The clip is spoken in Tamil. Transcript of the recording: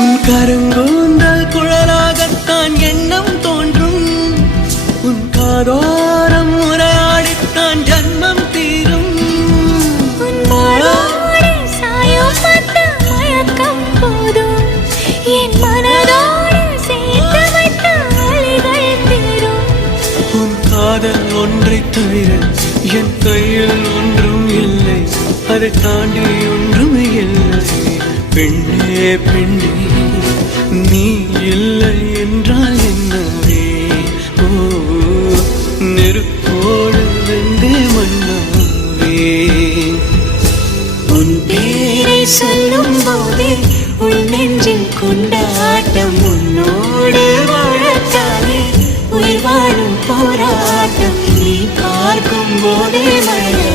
உன் கருங்கூந்தல் குழலாகத்தான் எண்ணம் தோன்றும். உன் காதோரம் உரையாடித்தான் ஜன்மம் தீரும். என் மனதோடு சேர்த்து வைத்த வழிகள் தீரும். உன் காதல் ஒன்றை தவிர என் கையில் ஒன்றும் இல்லை, அதை தாண்டி ஒன்றும் இல்லை. பெண்ணே பெண்ணே நீ இல்லை என்றால் என்னவே? ஓ நெருப்போடு வெந்தே மண்ணாவே. உன் பேரை சொல்லும் போதே உன் நெஞ்சில் கொண்டாட்டம். உன்னோடு வாழத்தானே உயிர் வாழும் போராட்டம். நீ பார்க்கும் போதே மழை